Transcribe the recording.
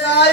काही